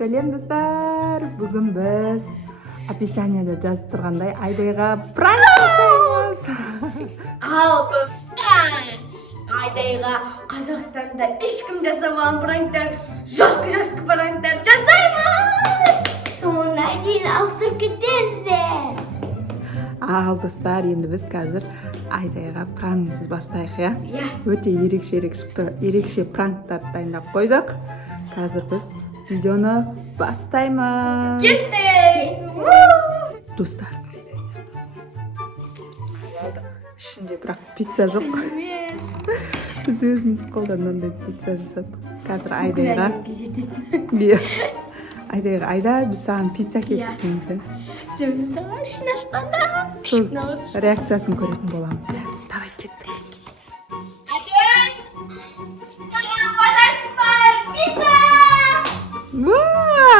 Сәлем достар. Бүгін біз описаниеда жазып тұрғандай Айдайға пранк жасаймыз. Ал достар, Айдайға Қазақстанда ешкім жасамаған пранктар, жестко пранктар жасаймыз. Соңына дейін ауыстырып кетпеңіздер. Ал достар, енді біз қазір Айдайға пранксыз бастайық, я? Иә. Өте ерекше пранктар дайындап қойдық. Қазір біз видеоны бастаймыз. Кеттік. Достар, ішінде бірақ пицца жоқ. Біз өзіміз қолданғандай пицца жасадық. Қазір Айдайға Айда, біз саған пицца кеткенбіз. Сөйлесің, ішін ашқанда. Сол реакциясын көретін боламыз. Давай кеттік. Айдай, саған подарок бар, пицца.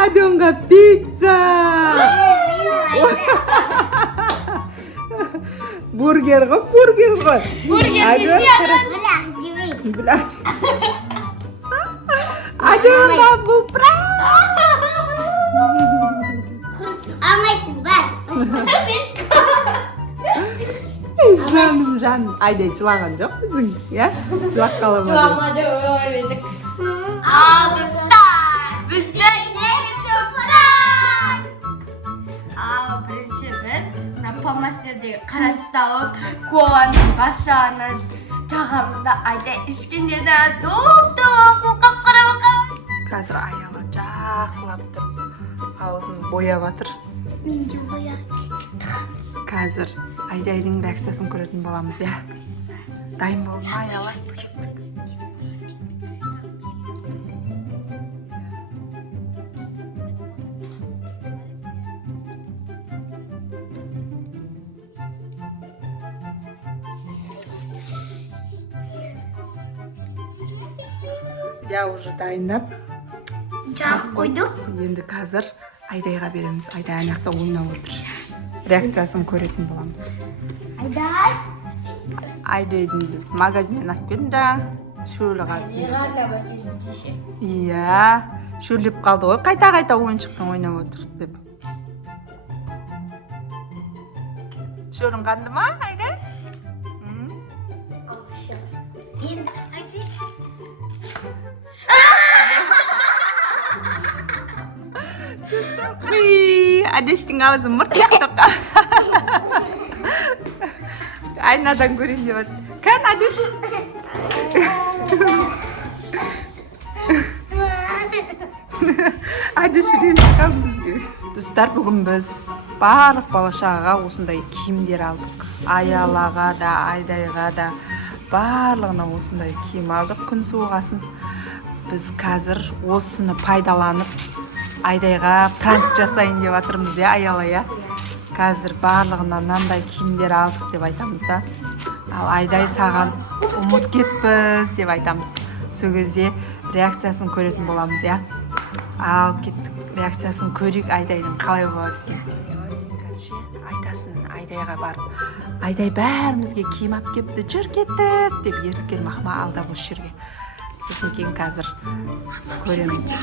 Адонға пицца! Бургер ғой. Бургер Адонға бұл пранк! Алмайсың, бар. Жаным. Айдай жылаған жоқ біздің, я? Жылақ қаламады. Жыламады, ойламадық. Ал достар, біздің екінші пранк. Ал бірінші біз помастердегі қара түсті алып, коланың бас жағына жағамызда Айдай ішкенде де доп-доп қап-қара бақан. Қазір аяла жақсылап тұрып, аузын бояп жатыр. Мен де бояп. Қазір Айдайдың реакциясын көретін боламыз, я? Дайын болма, аяла. Я уже дайындап Жағып қойдық. Енді қазір Айдайға береміз. Айдай анақта ойнап отыр. Реакциясын көретін боламыз. Айдай. Айдайдың біз магазиннен алып келдім жаңа. Шөлі қатсын. Неғарда бәкелді деше. Иә, шөліп қалды ғой. Қайта ойыншықпен ойнап отыр деп. Шөлің қанды ма, Айдай? Ал ше. Енді Айдай. Адештің аузы мұрт жақтыққа. Айнадан көрейін деп отыр. Кән, Адеш? Адеш ренжіп қалды бізге. Достар, бүгін біз барлық бала-шағаға осындай киімдер алдық. Аялаға да, Айдайға да барлығына осындай киім алдық. Күн суығасын. Біз қазір осыны пайдаланып Айдайға пранк жасайын деп жатырмыз, я, аяла, я? Қазір барлығына мынандай киімдер алдық деп айтамыз да. Ал Айдай саған ұмыт кетпіз деп айтамыз. Сол кезде реакциясын көретін боламыз, я? Ал кеттік, реакциясын көрейік Айдайдың қалай болады екен. Айтасын Айдайға барып. Айдай бәрімізге киім алып кепті, жүр кеттік деп ертіп келмақ ма алдап осы жерге. Сосын кейін қазір көреміз.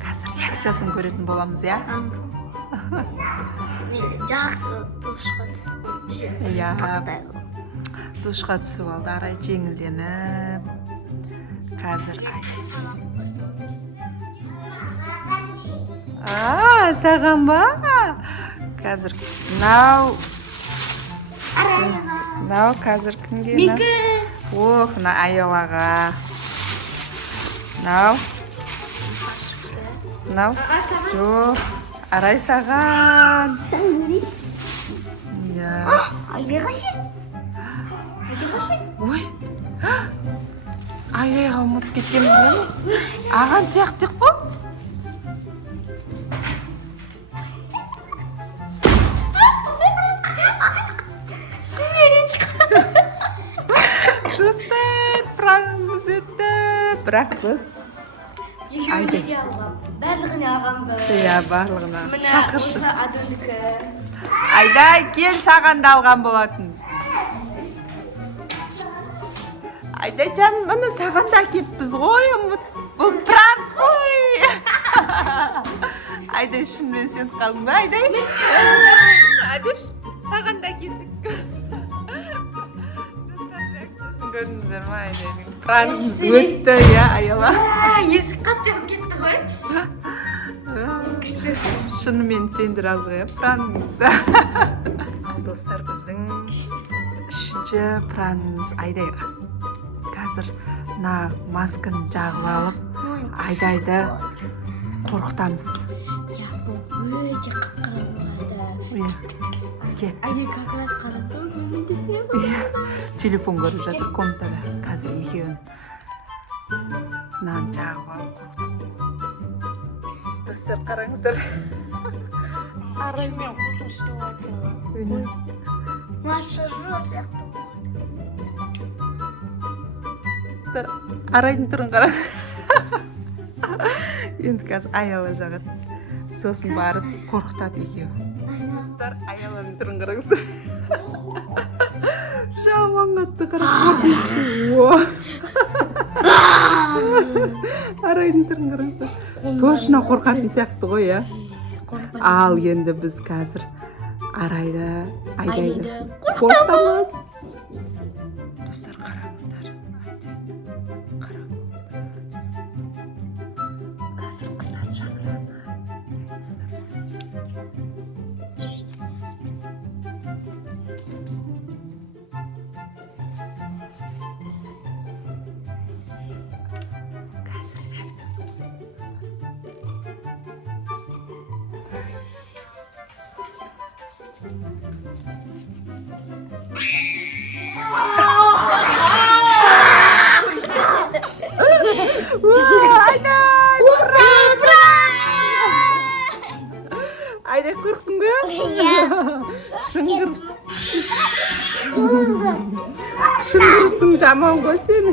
Қазір реакциясын көретін боламыз, я? Мен жақсы душқа түсіп. Иә, душқа түсіп алды, арай жеңілденіп. Қазір саған ба? Қазір Нау қазір кімге? Менгі. Ох, аялаға. Нау. Жоқ, арай саған. Айдайға ше? Ой, Айдайға ұмыт кеткеніміз бе? Аған сияқтық қой? Достар, пранкымыз өтті. Бірақ біз Екеуіне де алғам. Барлығына алғам ба? Иә, барлығына. Шақыршы. Мына осы адондікі. Айдай, кел, саған да алған болатынбыз. Айдайжан, мұны саған да әкеппіз ғой, ұмыт. Бұл пранк қой. Айдай, шынымен сен қалдың ба, Айдай? Айдаш, саған да әкелдік. Достар, реакциясын көрдіңіздер ма, Айдайдың? Пранкымыз өтті, иә, Аяла. Есік қатты кетті ғой. Күшті. Шынымен сендір алдық, иә, пранкымызды. Достар, біздің үшінші пранкымыз Айдайға. Қазір мына масканы жағып алып, Айдайды қорқытамыз. Я, бұл өте қақырылады. Кет. Айдай как раз қарады. Телефон көріп жатыр комнатада. Қазір екеуін мынаны жағып алып қорқытамыз. Достар, қараңыздар. Араймен қорқынышты болатын ғой. Массажер сияқты. Достар, Арайдың түрін қараңыз. Енді қазір Аяла жағады. Сосын барып қорқытады екеуі. Достар, Аяланың түрін қараңыздар. Жаман қатты қарап қорқынышты. Арайдың түрін қараңыздар. Точно қорқатын сияқты ғой, иә? Ал енді біз қазір Айдайды қорқытамыз. Достар, қараңыздар. Қазір қыздар шақырамын. Қазір реакциясын көреміз, достар. Айдай, қорқтың ба? Шыңғырсың, жаман ғой сен.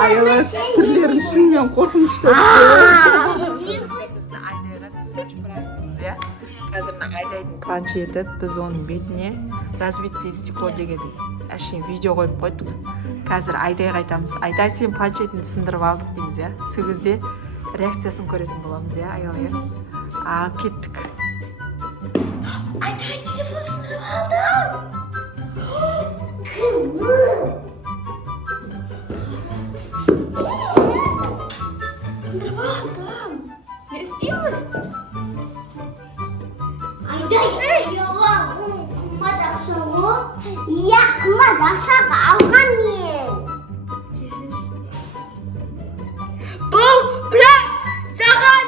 Аяла түрлерін шынымен қорқынышты. Бізді Айдайға төртінші пранкіміз, иә? Қазір Айдайдың планшеті, біз оның бетіне разбитое стекло деген әшейін видео қойып қойдық. Қазір Айдайға айтамыз. Айдай, сен планшетіңді сындырып алдық дейміз, иә? Сол кезде реакциясын көретін боламыз, иә, Аяла, иә? Ал, кеттік. Айдай, телефон сындырып алдым. Сындырып алдым. Не істейміз? Айдай, Аяла, қымбат ақша ғой? Иә, қымбат ақшаға алған мен. Бұл пранк саған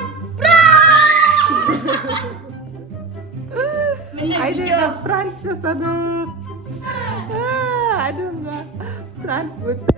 Айдайға пранк жасадық. Айдайға пранк өтті.